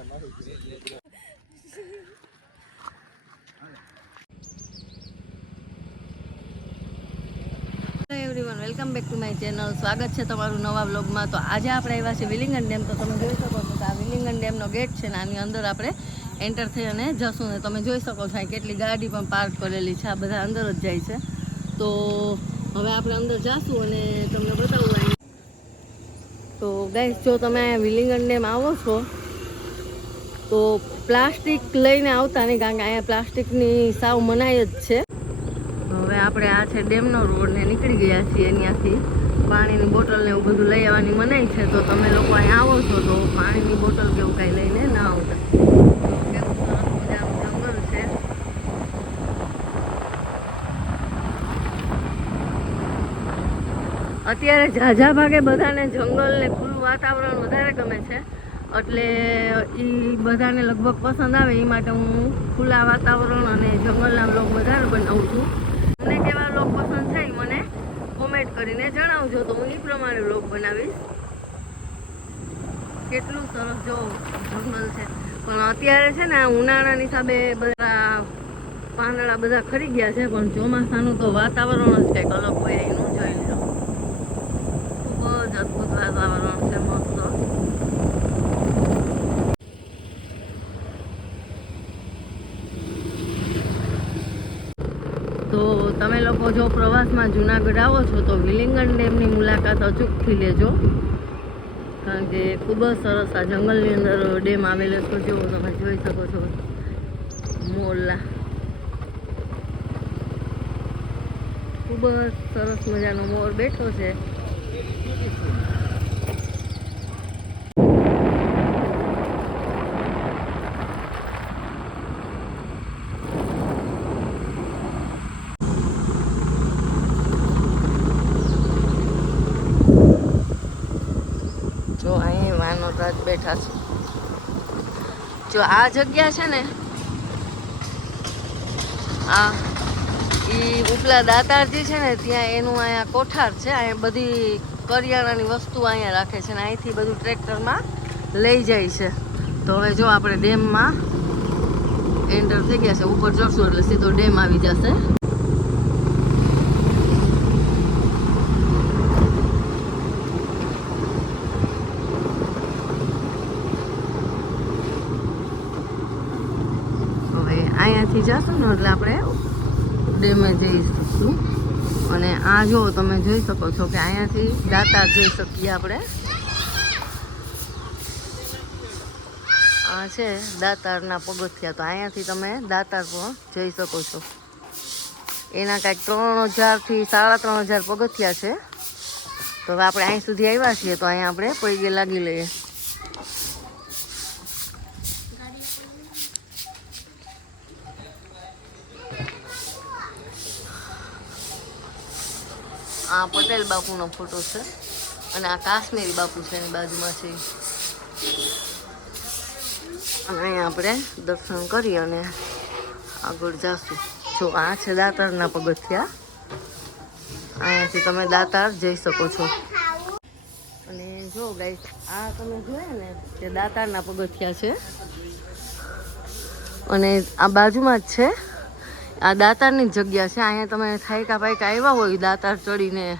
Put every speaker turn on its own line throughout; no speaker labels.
Everyone welcome back to my channel સ્વાગત છે તમારું નવા બ્લોગમાં તો આજે આપણે આવ્યા છે વિલિંગન ડેમ. તો તમે જોઈ શકો છો કે આ વિલિંગન ડેમનો ગેટ છે ને આની અંદર આપણે એન્ટર થઈ અને જશું ને. તમે જોઈ શકો છો કેટલી ગાડી પણ પાર્ક કરેલી છે. આ બધા અંદર જ જાય છે. તો હવે આપણે અંદર જશું અને તમને બતાવું. તો ગાઈસ જો તમે વિલિંગન ડેમ આવો છો તો પ્લાસ્ટિક લઈને આવતા નહીં કારણ કે અહીંયા પ્લાસ્ટિકની સાવ મનાય જ છે. હવે આપણે આ છે ડેમનો રોડ ને નીકળી ગયા છીએ અહીંયાથી. પાણીની બોટલ ને એવું બધું લઈ આવવાની મનાઈ છે, તો તમે લોકો અહીંયા આવો છો તો પાણીની બોટલ કેવું કાંઈ લઈને ના આવતા. અત્યારે ઝાઝા ભાગે બધાને જંગલ ને ખુલ્લું વાતાવરણ વધારે ગમે છે. એટલે એ બધાને લગભગ પસંદ આવે એ માટે હું ખુલ્લા વાતાવરણ અને જંગલના બ્લોગ વધારે બનાવું છું. મને કેવા બ્લોગ પસંદ છે ઈ મને કોમેન્ટ કરીને જણાવજો તો હું એ પ્રમાણે બ્લોગ બનાવીશ. કેટલું સરસ જો જંગલ છે. પણ અત્યારે છે ને ઉનાળાની હિસાબે બધા પાંદડા બધા ખરી ગયા છે, પણ ચોમાસાનું તો વાતાવરણ જ કંઈક અલગ હોય, એનું જોઈ લો ખૂબ જ અદભુત વાતાવરણ છે મસ્ત તો તમે લોકો જો પ્રવાસમાં જુનાગઢ આવો છો, તો વિલિંગન ડેમની મુલાકાત અચૂકથી લેજો. કારણ કે ખૂબ જ સરસ આ જંગલની અંદર ડેમ આવેલો છે જેવો તમે જોઈ શકો છો. મોરલા ખૂબ જ સરસ મજાનો મોર બેઠો છે જો અહીં માનવરાજ બેઠા છે જો આ જગ્યા છે ને, આ એ ઉપલા દાતારજી છે ને, ત્યાં એનું અહીંયા કોઠાર છે અહીંયા બધી કરિયાણાની વસ્તુ અહીંયા રાખે છે ને, અહીંથી બધું ટ્રેક્ટરમાં લઈ જાય છે. તો હવે જો આપણે ડેમમાં એન્ટર થઈ ગયા છે, ઉપર ચડશું એટલે સીધો ડેમ આવી જશે હવે અહીંયાથી જશું ને એટલે આપણે ડેમે જઈશું અને આ જો તમે જોઈ શકો છો કે અહીંયાથી દાતા જઈ શકીએ આપણે. આ છે દાતારના પગથિયા. તો અહીંયાથી તમે દાતાર પણ જઈ શકો છો. એના કાંઈક ત્રણ હજારથી સાડા ત્રણ હજાર પગથિયા છે. તો હવે આપણે અહીં સુધી આવ્યા છીએ, તો અહીંયા આપણે પૈગે લાગી લઈએ. આ પટેલ બાપુનો ફોટો છે અને આ કાશ્મીરી બાપુ છે એની બાજુમાં છે. અને અહીંયા આપણે દર્શન કરી અને આગળ જશું. જો આ છે દાતારના પગથિયા. અહીંયાથી તમે દાતાર જઈ શકો છો. અને જો ગાઈ આ તમે જોયા ને કે દાતારના પગથિયા છે. અને આ બાજુમાં જ છે આ દાતારની જગ્યા છે, અહીંયા તમે થાયકા પાયકા આવ્યા હોય દાતાર ચડીને,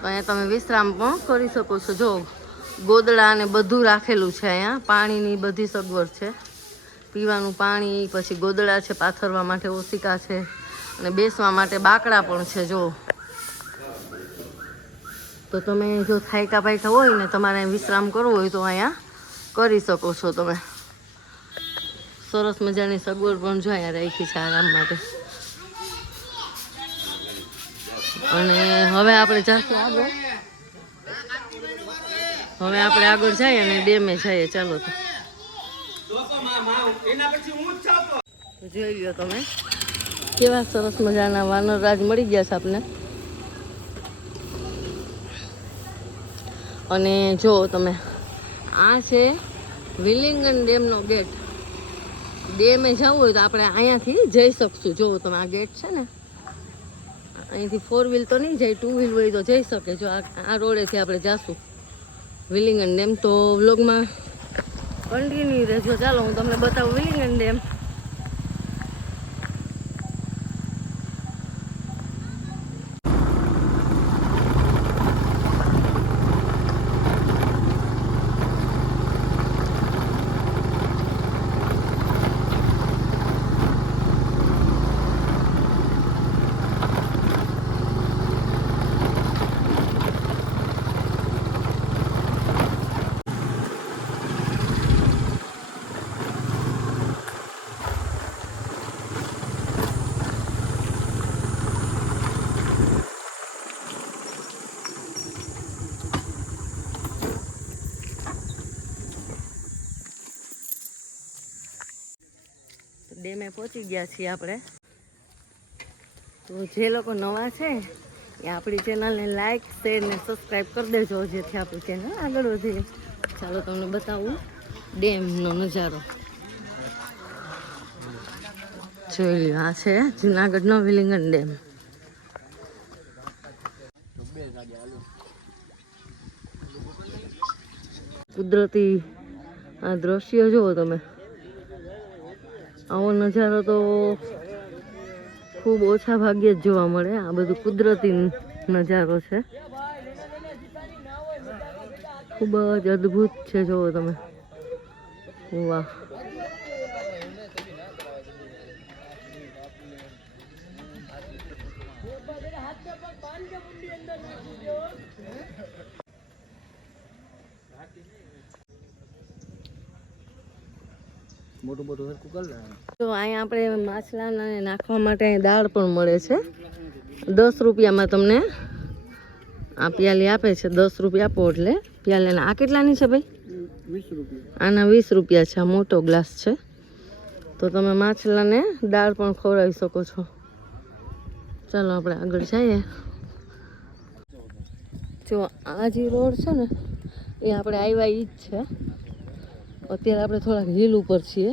તો અહીંયા તમે વિશ્રામ પણ કરી શકો છો. જો, ગોદડા ને બધું રાખેલું છે અહીંયા, પાણીની બધી સગવડ છે. પીવાનું પાણી, પછી ગોદડા છે, પાથરવા માટે ઓશિકા છે, અને બેસવા માટે બાકડા પણ છે, જો. તો તમે જો થાયકા પાયકા હોય ને, તમારે વિશ્રામ કરવો હોય તો અહીંયા કરી શકો છો તમે. સરસ મજાની સગવડ પણ જો અહીંયા રાખી છે આરામ માટે. અને હવે આપણે જાશું આગળ. હવે આપણે આગળ જઈએ અને ડેમે જઈએ. ચાલો તો. જોઈ લ્યો તમે? કેવા સરસ મજાના વાનરરાજ મળી ગયા છે આપને. અને જો તમે, આ છે વિલિંગન ડેમનો ગેટ. ડેમે જવું હોય તો આપણે અહીંયાથી જઈ શકશું. જો તમે આ ગેટ છે ને અહીંથી ફોર વ્હીલ તો નહીં જાય ટુ વ્હીલ હોય તો જઈ શકે. જો આ રોડેથી આપણે જાશું. વિલિંગન ડેમ તો વ્લોગમાં કન્ટિન્યુ રહેજો. ચાલો, હું તમને બતાવું વિલિંગન ડેમ તો પહોંચી ગયા છીએ આપણે. તો જે લોકો નવા છે, એ આપણી ચેનલને લાઈક શેર ને સબસ્ક્રાઈબ કરી દેજો જેથી આપણી ચેનલ આગળ વધે. ચાલો તમને બતાવું ડેમનો નજારો. જોઈ લ્યો, આ છે જુનાગઢનો વિલિંગન ડેમ. કુદરતી આ દ્રશ્ય જુઓ તમે. આવો નજારો તો ખૂબ ઓછા ભાગ્યે જ જોવા મળે. આ બધું કુદરતી નજારો છે. ખૂબ જ અદ્ભુત છે જુઓ તમે. વાહ.
મોટું મોટું સરખું કરી
તો અહીંયા આપણે માછલાને નાખવા માટે દાળ પણ મળે છે. દસ રૂપિયામાં તમને આ પ્યાલી આપે છે. દસ રૂપિયા આપો એટલે પ્યાલીને આ કેટલાની છે ભાઈ?
વીસ રૂપિયા.
આના વીસ રૂપિયા છે. આ મોટો ગ્લાસ છે. તો તમે માછલાને દાળ પણ ખવડાવી શકો છો. ચાલો આપણે આગળ જઈએ. જો આ જે રોડ છે ને એ આપણે આવ્યા ઈ જ છે. અત્યારે આપણે થોડાક હિલ ઉપર છીએ.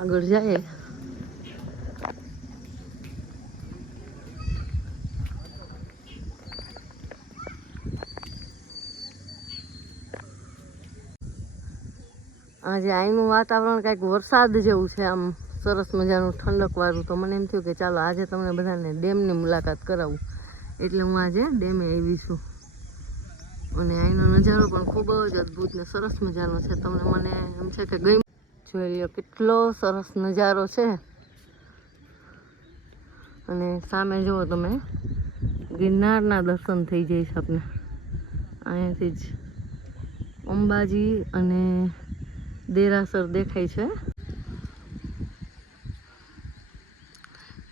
આગળ જઈએ આજે અહીંનું વાતાવરણ કાંઈક વરસાદ જેવું છે આમ સરસ મજાનું ઠંડકવાળું તો મને એમ થયું કે ચાલો આજે તમને બધાને ડેમની મુલાકાત કરાવું. એટલે હું આજે ડેમે આવી છું. અને અહીંનો નજારો પણ ખૂબ જ અદ્ભુત ને સરસ મજાનો છે. તમને મને એમ છે કે ગઈ જોઈ લ્યો કેટલો સરસ નજારો છે. અને સામે જુઓ તમે, ગિરનારના દર્શન થઈ જઈશ આપણે અહીંયાથી જ અંબાજી અને દેરાસર દેખાય છે.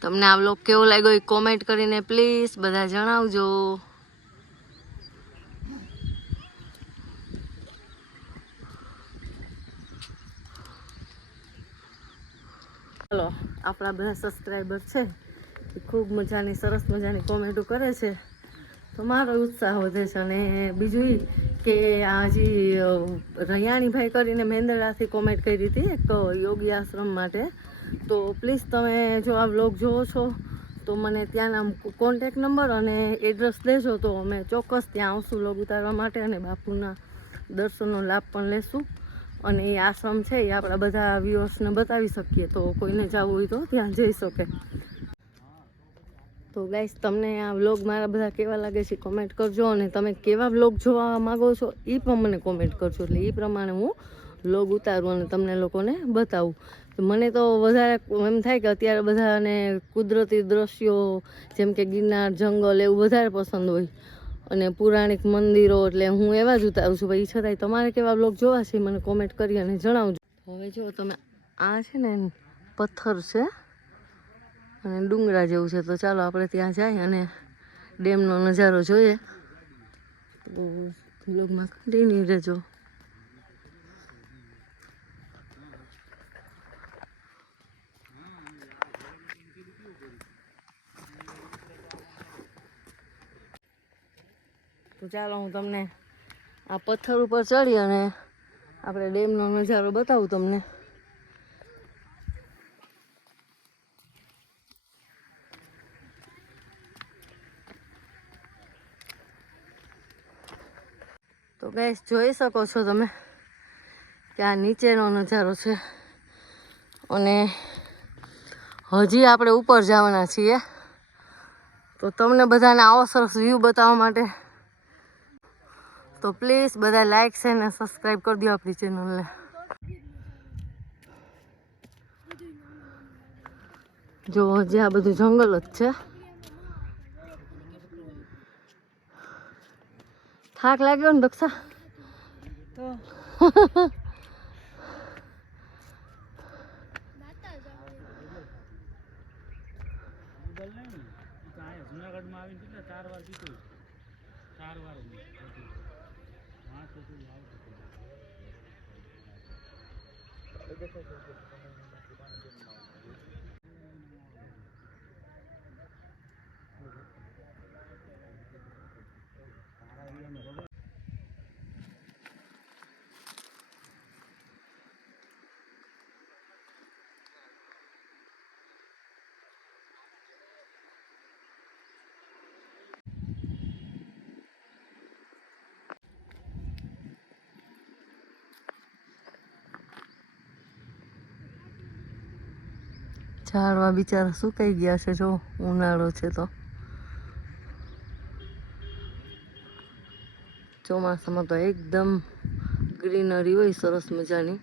તમને આ બ્લોગ કેવો લાગ્યો એ કોમેન્ટ કરીને પ્લીઝ બધા જણાવજો ચલો આપણા બધા સબસ્ક્રાઈબર છે, એ ખૂબ મજાની, સરસ મજાની કોમેન્ટો કરે છે. તો મારો ઉત્સાહ વધે છે અને બીજું એ કે આ હજી રૈયાણીભાઈ કરીને મેંદરડાથી કોમેન્ટ કરી હતી એક તો યોગી આશ્રમ માટે. તો પ્લીઝ તમે જો આ બ્લોગ જોવો છો, તો મને ત્યાંના કોન્ટેક નંબર અને એડ્રેસ દેજો. તો અમે ચોક્કસ ત્યાં આવશું લોગ ઉતારવા માટે અને બાપુના દર્શનનો લાભ પણ લેશું. અને એ આશ્રમ છે, એ આપણા બધા વ્યુઅર્સને બતાવી શકીએ. તો કોઈને જવું હોય તો ત્યાં જઈ શકે. તો ગાઈસ તમને આ વ્લોગ મારા બધા કેવા લાગે છે કોમેન્ટ કરજો. અને તમે કેવા વ્લોગ જોવા માગો છો, એ પણ મને કોમેન્ટ કરજો. એટલે એ પ્રમાણે હું વ્લોગ ઉતારું અને તમને લોકોને બતાવું. મને તો વધારે એમ થાય કે અત્યારે બધાને કુદરતી દ્રશ્યો, જેમ કે ગિરનાર, જંગલ, એવું વધારે પસંદ હોય. અને પુરાણિક મંદિરો એટલે હું એવા જ ઉતારું છું. ભાઈ છતાંય તમારે કેવા બ્લોગ જોવા છે મને કોમેન્ટ કરી અને જણાવજો. હવે જો તમે આ છે ને પથ્થર છે અને ડુંગરા જેવું છે, તો ચાલો આપણે ત્યાં જઈએ અને ડેમનો નજારો જોઈએ. બ્લોગમાં કન્ટિન્યુ રહેજો. તો ચાલો હું તમને આ પથ્થર ઉપર ચડી અને આપણે ડેમનો નજારો બતાવું તમને. તો ગેસ જોઈ શકો છો તમે કે આ નીચેનો નજારો છે અને હજી આપણે ઉપર જવાના છીએ. તો તમને બધાને આવો સરસ વ્યૂ બતાવવા માટે તો પ્લીઝ બધા લાઈક છે ને સબસ્ક્રાઈબ કરી દો આપણી ચેનલને જો હજી આ બધું જંગલ જ છે. થાક લાગ્યો ને દક્ષા
જુનાગઢમાં આવીને કેટલા ચાર વાર પીધું ચાર વાર હા તો તું
ઝાડવા બિચારા સુકાઈ ગયા છે? જો, ઉનાળો છે તો. ચોમાસામાં તો એકદમ ગ્રીનરી હોય, સરસ મજાની.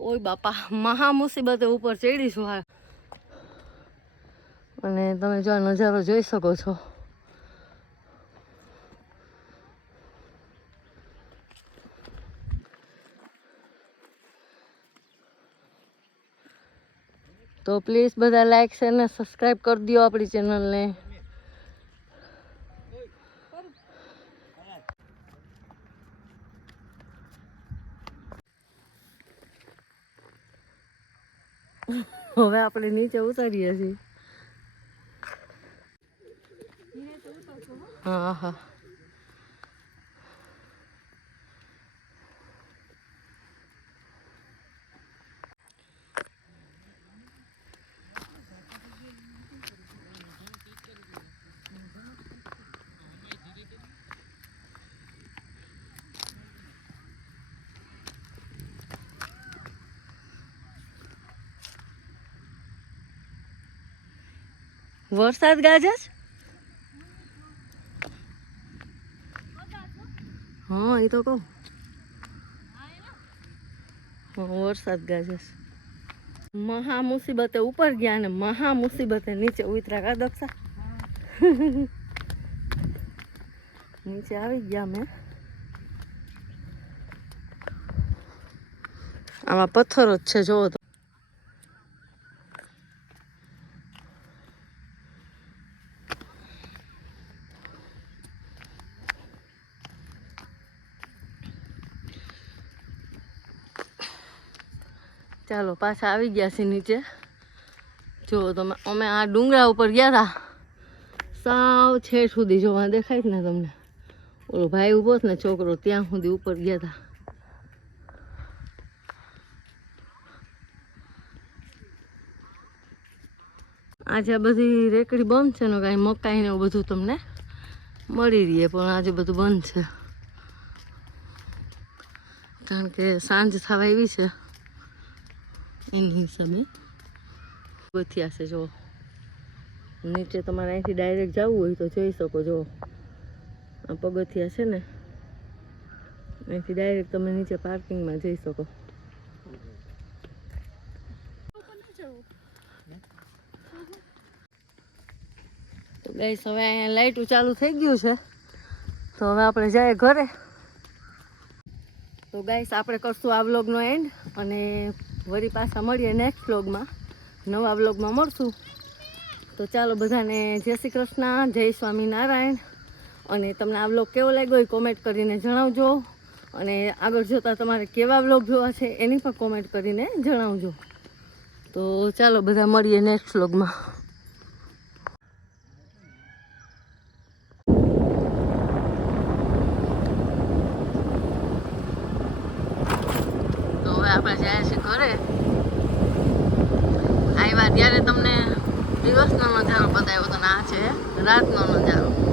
ઓય બાપા, મહા મુસીબતે ઉપર ચડીશું હા. અને તમે જો નજારો જોઈ શકો છો. તો પ્લીઝ બધા લાઈક છે ને સબસ્ક્રાઈબ કરી દો આપણી ચેનલને હવે આપણે નીચે ઉતારીએ છીએ. હા હા. વરસાદ ગાજે છે? હા, એ તો કહું. વરસાદ ગાજે મહા મુસીબતે ઉપર ગયા ને મહા મુસીબતે નીચે ઉતરા કા દક્ષા? નીચે આવી ગયા મેં. આમાં પથ્થરો જ છે, જોવો તો. ચાલો, પાછા આવી ગયા છે નીચે. જો, તમે અમે આ ડુંગરા ઉપર ગયા હતા સાવ છેડ સુધી જોવા દેખાય જ ને તમને. ઓલો ભાઈ ઊભો ને છોકરો, ત્યાં સુધી ઉપર ગયા હતા આજે આ બધી રેકડી બંધ છે ને, કાંઈ મકાઈ ને એવું બધું તમને મળી રહીએ પણ આજે બધું બંધ છે. કારણ કે સાંજ થવા એવી છે. એની હિસાબે. પગથિયા છે જો નીચે તમારે અહીંથી ડાયરેક્ટ જવું હોય તો જોઈ શકો જો આ પગથિયા છે ને, અહીંથી ડાયરેક્ટ તમે નીચે પાર્કિંગમાં જઈ શકો. તો ગઈસ હવે અહીંયા લાઇટું ચાલુ થઈ ગયું છે. તો હવે આપણે જઈએ ઘરે. તો ગાઈસ આપણે કરશું આ વ્લોગનો એન્ડ અને વળી પાછા મળીએ નેક્સ્ટ વ્લોગમાં નવા વ્લોગમાં મળશું. તો ચાલો બધાને જય શ્રી કૃષ્ણ, જય સ્વામિનારાયણ. અને તમને આ વ્લોગ કેવો લાગ્યો એ કોમેન્ટ કરીને જણાવજો. અને આગળ જોતાં તમારે કેવા વ્લોગ જોવા છે એની પણ કોમેન્ટ કરીને જણાવજો. તો ચાલો બધા મળીએ નેક્સ્ટ વ્લોગમાં હવે આપણે જાય છે ઘરે. આવ્યા ત્યારે તમને દિવસ દિવસનો નજારો બતાવ્યો તો ને આ છે, રાતનો નજારો.